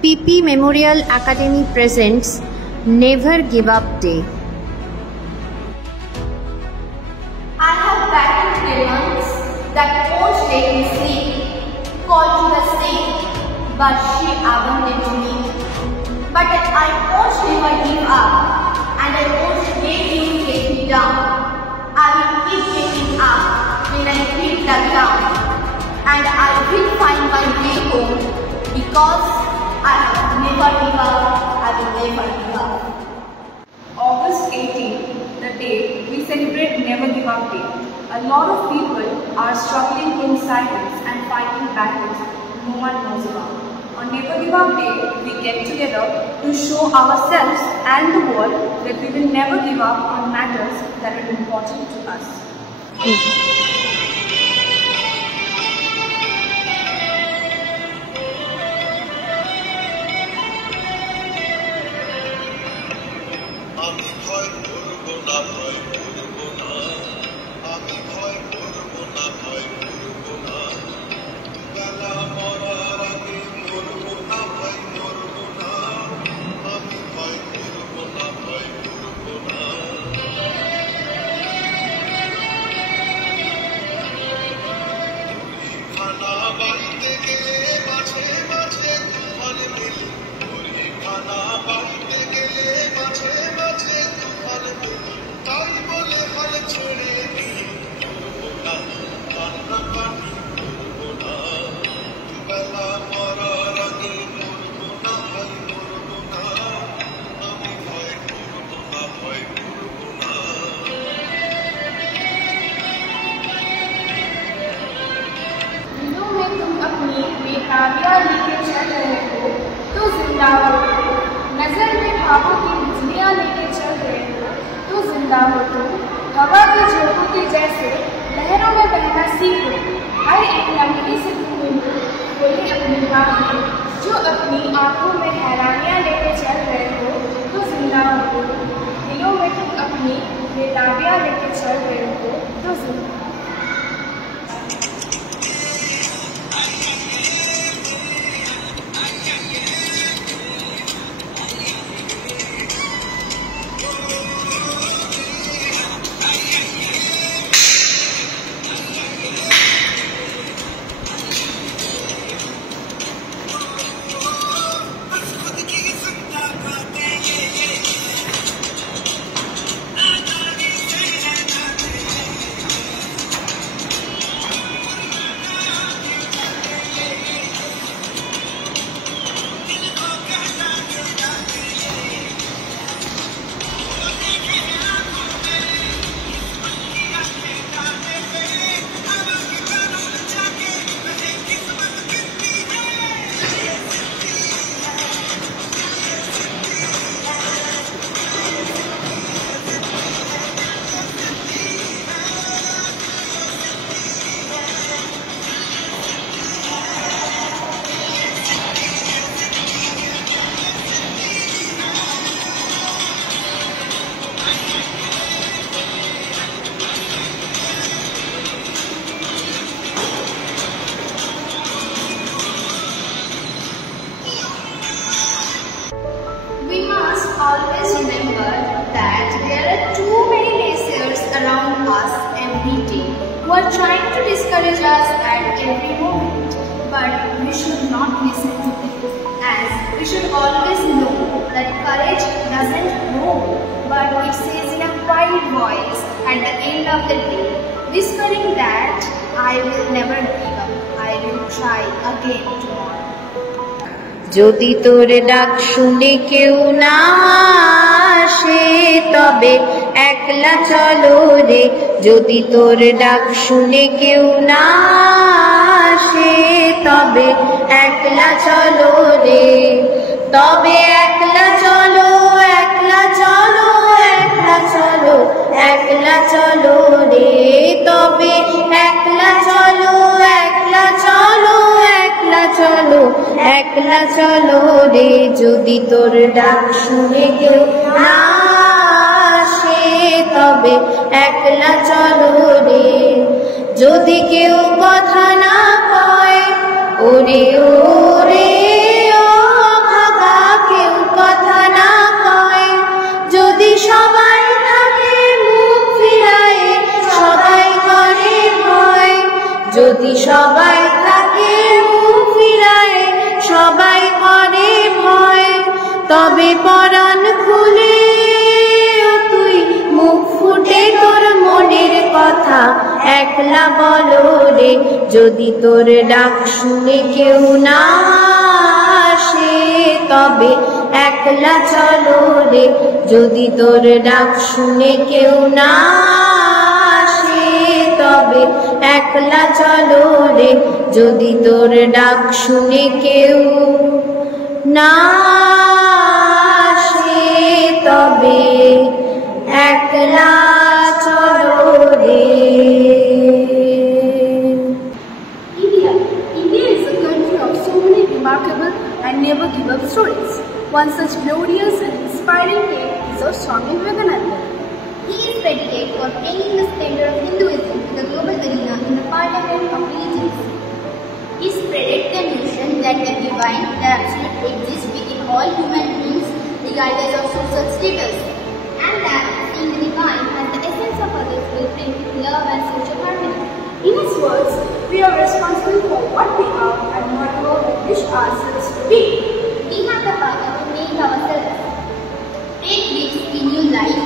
PP Memorial Academy presents Never Give Up Day. I have battled demons that won't let me sleep, called to the saint, but she abandoned me. But I won't never give up, and I won't let you take me down. I will keep getting up when I hit the ground, and I will find my way home, because I have never given up, I will never give up. August 18, the day we celebrate Never Give Up Day. A lot of people are struggling in silence and fighting battles no one knows about. On Never Give Up Day, we get together to show ourselves and the world that we will never give up on matters that are important to us. Nabia लेके चल रहे हो तो जिंदा हो, नजर में ख्वाबों की बिजलियां लेके चल रहे हो तो जिंदा हो, हवा के झोंकों के जैसे लहरों में बहना सीखो, हर एक लम्हे से तुम खोले अपनी बाहें, जो अपनी आंखों में हैरानियां लेके चल रहे हो तो जिंदा हो, दिलों में तुम अपनी बेताबियां लेके चल रहे हो तो जिंदा। Always remember that there are too many naysayers around us every day who are trying to discourage us at every moment. But we should not listen to them, as we should always know that courage doesn't roar, but it says in a quiet voice at the end of the day, whispering that I will never give up, I will try again tomorrow. যদি তোর ডাক শুনে কেউ না আসে তবে একলা চলো রে, যদি তোর ডাক শুনে কেউ না আসে তবে একলা চলো রে, তবে একলা চলো, একলা চলো, একলা চলো, একলা চলো রে, তবে একলা চলো, একলা চলো, একলা চলো, একলা চলো রে, যদি তোর ডাক শুনে কেউ না আসে তবে একলা চলো রে, যদি কেউ কথা না কয় ওরে ওরে ও তবে পরাণ খুলে তুই মুখ ফুটে তোর মনের কথা একলা বলো রে। যদি তোর ডাক শুনে কেউ না আসে তবে একলা চলো রে। যদি তোর ডাক শুনে কেউ না আসে তবে একলা চলো রে। যদি তোর ডাক শুনে কেউ না আসে তবে একলা চলো রে। India is a country of so many remarkable and never give up stories. One such glorious and inspiring tale is of Swami Vivekananda. He is credited for bringing the splendor of Hinduism to the global arena in the parliament of religions. He spreaded the notion that the divine, the absolute, exists within all human beings regardless of social status, and that seeing the divine as the essence of others will bring love and social harmony. In his words, we are responsible for what we are and whatever we wish ourselves to be. We have the power to make ourselves. Take this in your life